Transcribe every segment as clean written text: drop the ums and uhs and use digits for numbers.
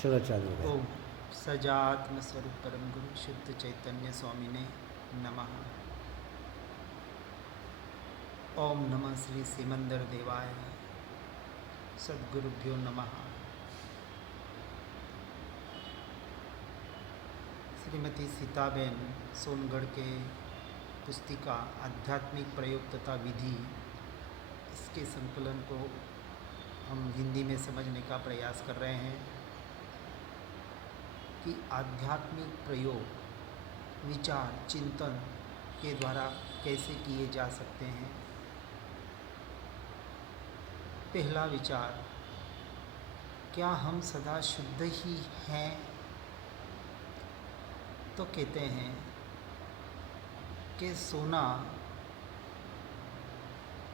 चलो चालू है। ओम सजात्म स्वरूप परम गुरु शुद्ध चैतन्य स्वामी ने नमः। ओम नमः श्री सिमंदर देवाय सद्गुरुभ्यो नमः। श्रीमती सीताबेन सोनगढ़ के पुस्तिका आध्यात्मिक प्रयोग तथा विधि, इसके संकलन को हम हिंदी में समझने का प्रयास कर रहे हैं कि आध्यात्मिक प्रयोग विचार चिंतन के द्वारा कैसे किए जा सकते हैं। पहला विचार, क्या हम सदा शुद्ध ही हैं? तो कहते हैं कि सोना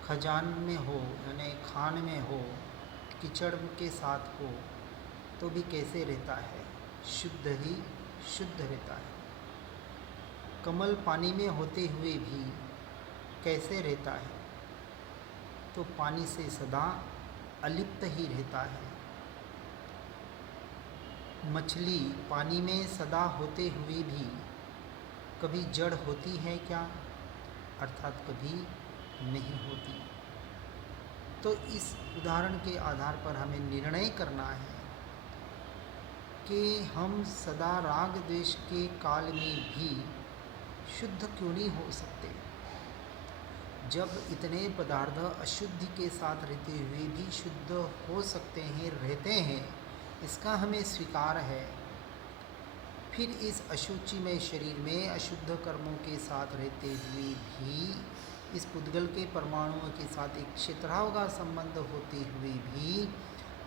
खजान में हो यानी खान में हो, कीचड़ के साथ हो तो भी कैसे रहता है? शुद्ध ही शुद्ध रहता है। कमल पानी में होते हुए भी कैसे रहता है? तो पानी से सदा अलिप्त ही रहता है। मछली पानी में सदा होते हुए भी कभी जड़ होती है क्या? अर्थात कभी नहीं होती। तो इस उदाहरण के आधार पर हमें निर्णय करना है कि हम सदा राग द्वेष के काल में भी शुद्ध क्यों नहीं हो सकते। जब इतने पदार्थ अशुद्धि के साथ रहते हुए भी शुद्ध हो सकते हैं, रहते हैं, इसका हमें स्वीकार है। फिर इस अशुचिमय शरीर में अशुद्ध कर्मों के साथ रहते हुए भी, इस पुद्गल के परमाणुओं के साथ एक क्षेत्राव का संबंध होते हुए भी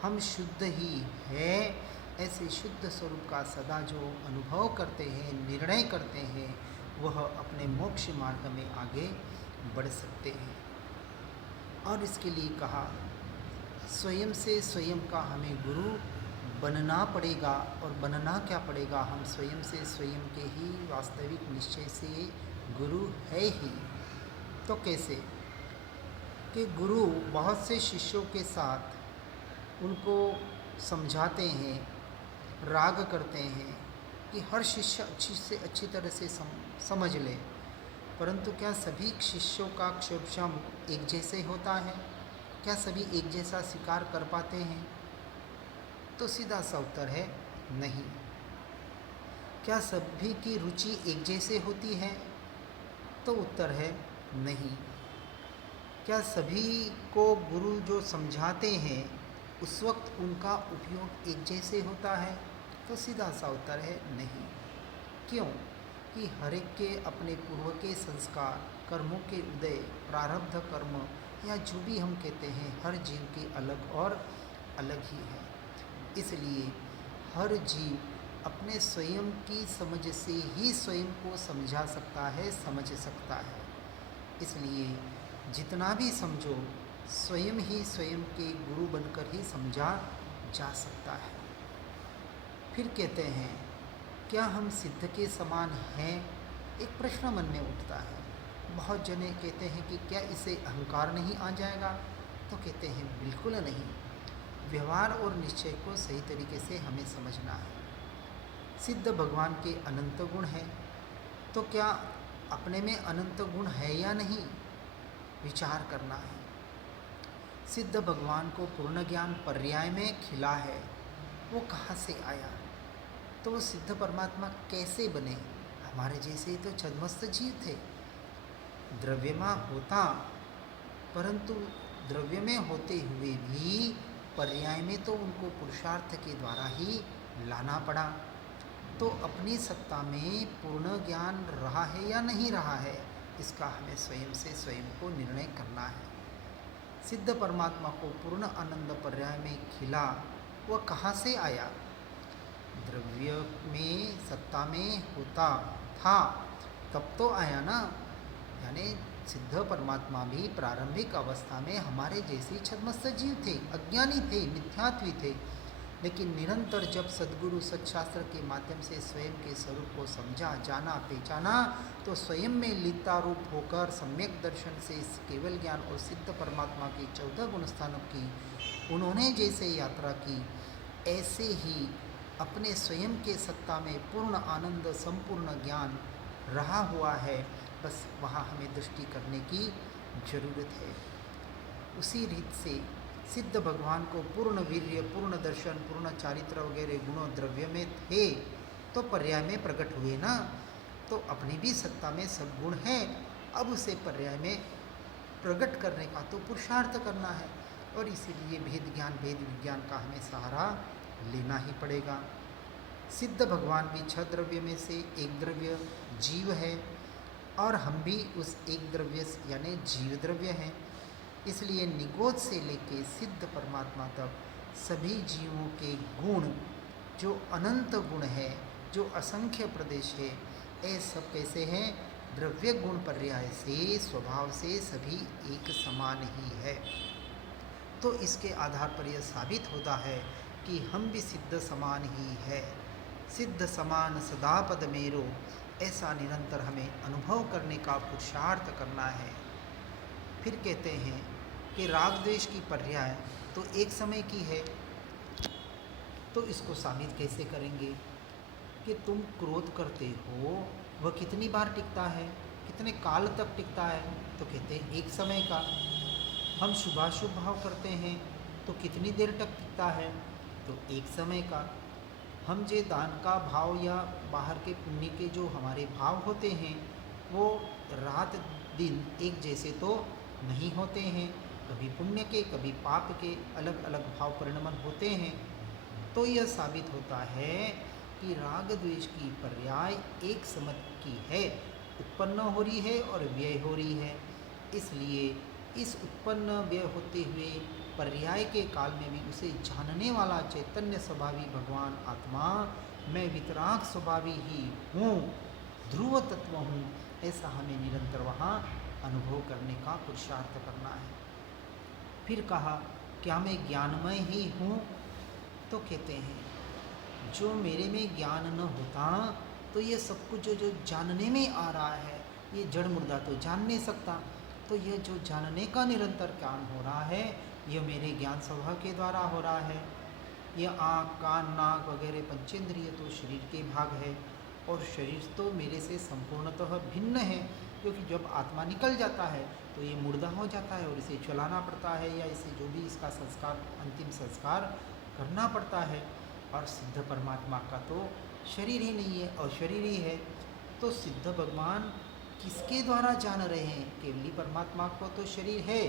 हम शुद्ध ही है। ऐसे शुद्ध स्वरूप का सदा जो अनुभव करते हैं, निर्णय करते हैं, वह अपने मोक्ष मार्ग में आगे बढ़ सकते हैं। और इसके लिए कहा, स्वयं से स्वयं का हमें गुरु बनना पड़ेगा। और बनना क्या पड़ेगा? हम स्वयं से स्वयं के ही वास्तविक निश्चय से गुरु है ही। तो कैसे? कि गुरु बहुत से शिष्यों के साथ उनको समझाते हैं, राग करते हैं कि हर शिष्य अच्छी से अच्छी तरह से समझ ले, परंतु क्या सभी शिष्यों का क्षोभशम एक जैसे होता है? क्या सभी एक जैसा स्वीकार कर पाते हैं? तो सीधा सा उत्तर है नहीं। क्या सभी की रुचि एक जैसे होती है? तो उत्तर है नहीं। क्या सभी को गुरु जो समझाते हैं उस वक्त उनका उपयोग एक जैसे होता है? तो सीधा सा उत्तर है नहीं। क्यों? कि हर एक के अपने पूर्व के संस्कार, कर्मों के उदय, प्रारब्ध कर्म या जो भी हम कहते हैं, हर जीव के अलग और अलग ही है। इसलिए हर जीव अपने स्वयं की समझ से ही स्वयं को समझा सकता है, समझ सकता है। इसलिए जितना भी समझो, स्वयं ही स्वयं के गुरु बनकर ही समझा जा सकता है। फिर कहते हैं, क्या हम सिद्ध के समान हैं? एक प्रश्न मन में उठता है। बहुत जने कहते हैं कि क्या इसे अहंकार नहीं आ जाएगा? तो कहते हैं बिल्कुल नहीं। व्यवहार और निश्चय को सही तरीके से हमें समझना है। सिद्ध भगवान के अनंत गुण हैं, तो क्या अपने में अनंत गुण है या नहीं, विचार करना है। सिद्ध भगवान को पूर्ण ज्ञान पर्याय में खिला है, वो कहाँ से आया? तो वो सिद्ध परमात्मा कैसे बने? हमारे जैसे ही तो छद्मस्त जीव थे। द्रव्य में होता, परंतु द्रव्य में होते हुए भी पर्याय में तो उनको पुरुषार्थ के द्वारा ही लाना पड़ा। तो अपनी सत्ता में पूर्ण ज्ञान रहा है या नहीं रहा है, इसका हमें स्वयं से स्वयं को निर्णय करना है। सिद्ध परमात्मा को पूर्ण आनंद पर्याय में खिला, वह कहाँ से आया? द्रव्य में सत्ता में होता था तब तो आया ना। यानी सिद्ध परमात्मा भी प्रारंभिक अवस्था में हमारे जैसे छद्मस्त जीव थे, अज्ञानी थे, मिथ्यात्वी थे। लेकिन निरंतर जब सद्गुरु सत्शास्त्र के माध्यम से स्वयं के स्वरूप को समझा, जाना, पहचाना, तो स्वयं में लीता रूप होकर सम्यक दर्शन से इस केवल ज्ञान और सिद्ध परमात्मा की 14 गुण स्थानों की उन्होंने जैसे यात्रा की, ऐसे ही अपने स्वयं के सत्ता में पूर्ण आनंद, संपूर्ण ज्ञान रहा हुआ है, बस वहाँ हमें दृष्टि करने की जरूरत है। उसी रीत से सिद्ध भगवान को पूर्ण वीर्य, पूर्ण दर्शन, पूर्ण चारित्र वगैरह गुणों द्रव्य में थे तो पर्याय में प्रकट हुए ना। तो अपनी भी सत्ता में सब गुण हैं, अब उसे पर्याय में प्रकट करने का तो पुरुषार्थ करना है, और इसीलिए भेद ज्ञान, भेद विज्ञान का हमें सहारा लेना ही पड़ेगा। सिद्ध भगवान भी 6 द्रव्य में से एक द्रव्य जीव है, और हम भी उस एक द्रव्य यानी जीव द्रव्य हैं। इसलिए निगोद से लेके सिद्ध परमात्मा तक सभी जीवों के गुण, जो अनंत गुण है, जो असंख्य प्रदेश है, ये सब कैसे हैं? द्रव्य गुण पर्याय से, स्वभाव से सभी एक समान ही है। तो इसके आधार पर यह साबित होता है कि हम भी सिद्ध समान ही है। सिद्ध समान सदा पद मेरो, ऐसा निरंतर हमें अनुभव करने का पुरुषार्थ करना है। फिर कहते हैं कि राग द्वेष की पर्याय तो एक समय की है, तो इसको साबित कैसे करेंगे कि तुम क्रोध करते हो, वह कितनी बार टिकता है, कितने काल तक टिकता है? तो कहते हैं एक समय का। हम शुभाशुभ भाव करते हैं तो कितनी देर तक टिकता है? तो एक समय का। हम जो दान का भाव या बाहर के पुण्य के जो हमारे भाव होते हैं, वो रात दिन एक जैसे तो नहीं होते हैं, कभी पुण्य के कभी पाप के अलग अलग भाव परिणमन होते हैं। तो यह साबित होता है कि राग द्वेष की पर्याय एक समय की है, उत्पन्न हो रही है और व्यय हो रही है। इसलिए इस उत्पन्न व्यय होते हुए पर्याय के काल में भी उसे जानने वाला चैतन्य स्वभावी भगवान आत्मा, मैं वितराग स्वभावी ही हूँ, ध्रुव तत्व हूँ, ऐसा हमें निरंतर वहाँ अनुभव करने का पुरुषार्थ करना है। फिर कहा, क्या मैं ज्ञानमय ही हूँ? तो कहते हैं जो मेरे में ज्ञान न होता तो ये सब कुछ जो जानने में आ रहा है, ये जड़ मुर्दा तो जान नहीं सकता। तो यह जो जानने का निरंतर ज्ञान हो रहा है, यह मेरे ज्ञान स्वभाव के द्वारा हो रहा है। यह आँख, कान, नाक वगैरह पंचेंद्रिय तो शरीर के भाग है, और शरीर तो मेरे से संपूर्णतः भिन्न है, क्योंकि जब आत्मा निकल जाता है तो ये मुर्दा हो जाता है और इसे चलाना पड़ता है, या इसे जो भी इसका संस्कार, अंतिम संस्कार करना पड़ता है। और सिद्ध परमात्मा का तो शरीर ही नहीं है, अशरीर ही है। तो सिद्ध भगवान किसके द्वारा जान रहे हैं? केवली परमात्मा को तो शरीर है,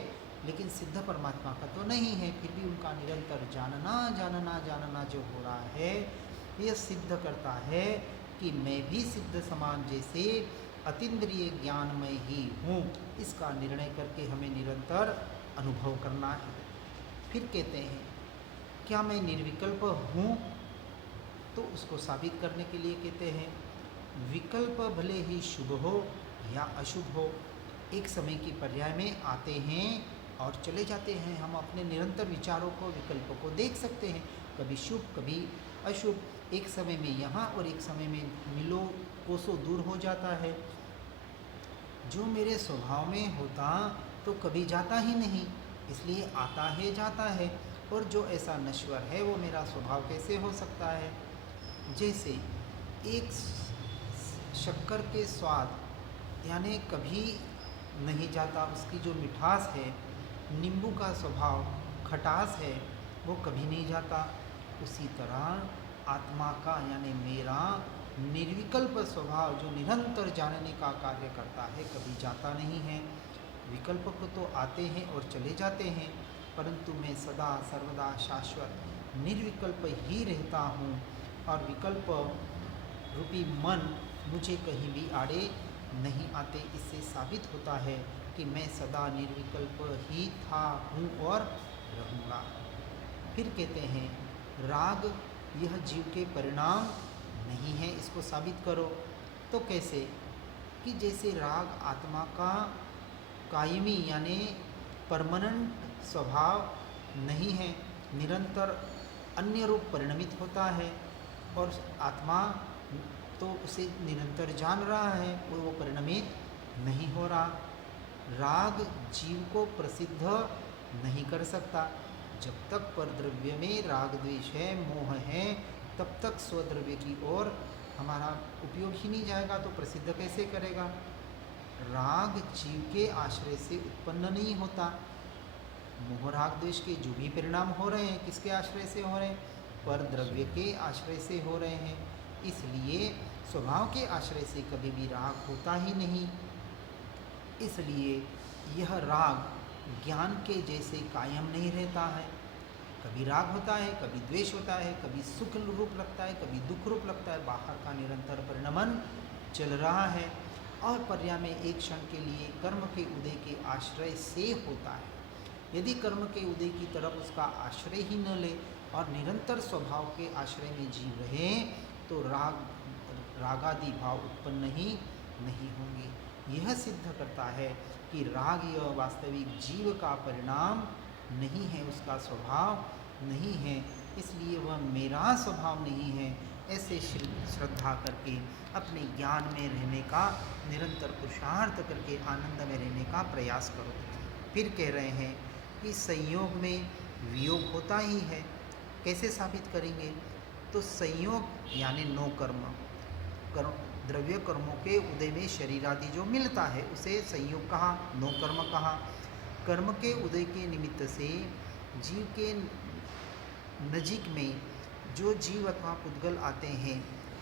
लेकिन सिद्ध परमात्मा का तो नहीं है। फिर भी उनका निरंतर जानना जानना जानना जो हो रहा है, यह सिद्ध करता है कि मैं भी सिद्ध समान जैसे अतीन्द्रिय ज्ञानमय ही हूँ। इसका निर्णय करके हमें निरंतर अनुभव करना है। फिर कहते हैं, क्या मैं निर्विकल्प हूँ? तो उसको साबित करने के लिए कहते हैं, विकल्प भले ही शुभ हो या अशुभ हो, एक समय की पर्याय में आते हैं और चले जाते हैं। हम अपने निरंतर विचारों को, विकल्पों को देख सकते हैं, कभी शुभ कभी अशुभ, एक समय में यहाँ और एक समय में मिलो कोसों दूर हो जाता है। जो मेरे स्वभाव में होता तो कभी जाता ही नहीं, इसलिए आता है जाता है, और जो ऐसा नश्वर है वो मेरा स्वभाव कैसे हो सकता है? जैसे एक शक्कर के स्वाद यानी कभी नहीं जाता, उसकी जो मिठास है, नींबू का स्वभाव खटास है, वो कभी नहीं जाता। उसी तरह आत्मा का यानी मेरा निर्विकल्प स्वभाव जो निरंतर जानने का कार्य करता है, कभी जाता नहीं है। विकल्प को तो आते हैं और चले जाते हैं, परंतु मैं सदा सर्वदा शाश्वत निर्विकल्प ही रहता हूँ, और विकल्प रूपी मन मुझे कहीं भी आड़े नहीं आते। इससे साबित होता है कि मैं सदा निर्विकल्प ही था, हूँ और रहूँगा। फिर कहते हैं, राग यह जीव के परिणाम नहीं है, इसको साबित करो। तो कैसे? कि जैसे राग आत्मा का कायमी यानी परमानेंट स्वभाव नहीं है, निरंतर अन्य रूप परिणमित होता है, और आत्मा तो उसे निरंतर जान रहा है, वो परिणमित नहीं हो रहा। राग जीव को प्रसिद्ध नहीं कर सकता। जब तक पर द्रव्य में राग द्वेष है, मोह है, तब तक स्वद्रव्य की ओर हमारा उपयोग ही नहीं जाएगा, तो प्रसिद्ध कैसे करेगा। राग जीव के आश्रय से उत्पन्न नहीं होता। मोह राग द्वेष के जो भी परिणाम हो रहे हैं किसके आश्रय से हो रहे हैं, पर द्रव्य के आश्रय से हो रहे हैं। इसलिए स्वभाव के आश्रय से कभी भी राग होता ही नहीं। इसलिए यह राग ज्ञान के जैसे कायम नहीं रहता है। कभी राग होता है, कभी द्वेष होता है, कभी सुख रूप लगता है, कभी दुख रूप लगता है। बाहर का निरंतर परिणमन चल रहा है और पर्याय में एक क्षण के लिए कर्म के उदय के आश्रय से होता है। यदि कर्म के उदय की तरफ उसका आश्रय ही न ले और निरंतर स्वभाव के आश्रय में जीव रहे तो रागादि भाव उत्पन्न ही नहीं होंगे। यह सिद्ध करता है कि राग यह वास्तविक जीव का परिणाम नहीं है, उसका स्वभाव नहीं है, इसलिए वह मेरा स्वभाव नहीं है। ऐसे श्रद्धा करके अपने ज्ञान में रहने का निरंतर पुरुषार्थ करके आनंद में रहने का प्रयास करो। फिर कह रहे हैं कि संयोग में वियोग होता ही है। कैसे साबित करेंगे, तो संयोग यानी नो कर्म, द्रव्य कर्मों के उदय में शरीर आदि जो मिलता है उसे संयोग कहा, नो कर्म कहा। कर्म के उदय के निमित्त से जीव के नजीक में जो जीव अथवा पुद्गल आते हैं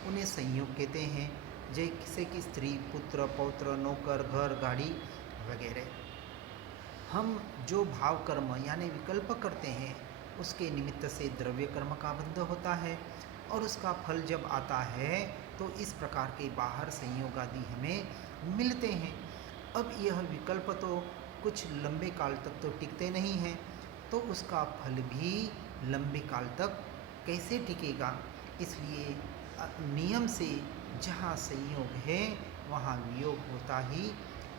उन्हें संयोग कहते हैं, जैसे कि स्त्री, पुत्र, पौत्र, नौकर, घर, गाड़ी वगैरह। हम जो भाव कर्म यानी विकल्प करते हैं उसके निमित्त से द्रव्य कर्म का बंध होता है और उसका फल जब आता है तो इस प्रकार के बाहर संयोग आदि हमें मिलते हैं। अब यह विकल्प तो कुछ लंबे काल तक तो टिकते नहीं हैं, तो उसका फल भी लंबे काल तक कैसे टिकेगा। इसलिए नियम से जहाँ संयोग है वहाँ वियोग होता ही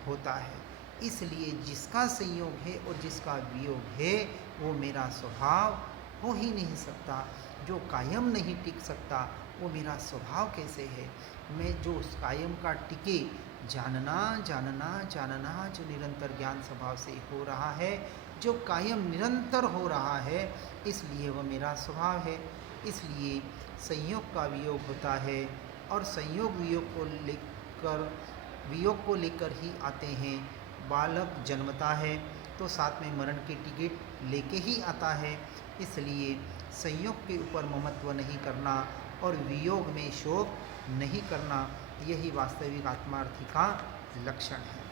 होता है। इसलिए जिसका संयोग है और जिसका वियोग है वो मेरा स्वभाव हो ही नहीं सकता। जो कायम नहीं टिक सकता वो मेरा स्वभाव कैसे है। मैं जो उस कायम का टिके जानना जानना जानना जो निरंतर ज्ञान स्वभाव से हो रहा है, जो कायम निरंतर हो रहा है, इसलिए वह मेरा स्वभाव है। इसलिए संयोग का वियोग होता है और संयोग वियोग को लेकर ही आते हैं। बालक जन्मता है तो साथ में मरण की टिकट लेके ही आता है। इसलिए संयोग के ऊपर ममत्व नहीं करना और वियोग में शोक नहीं करना, यही वास्तविक आत्मार्थी का लक्षण है।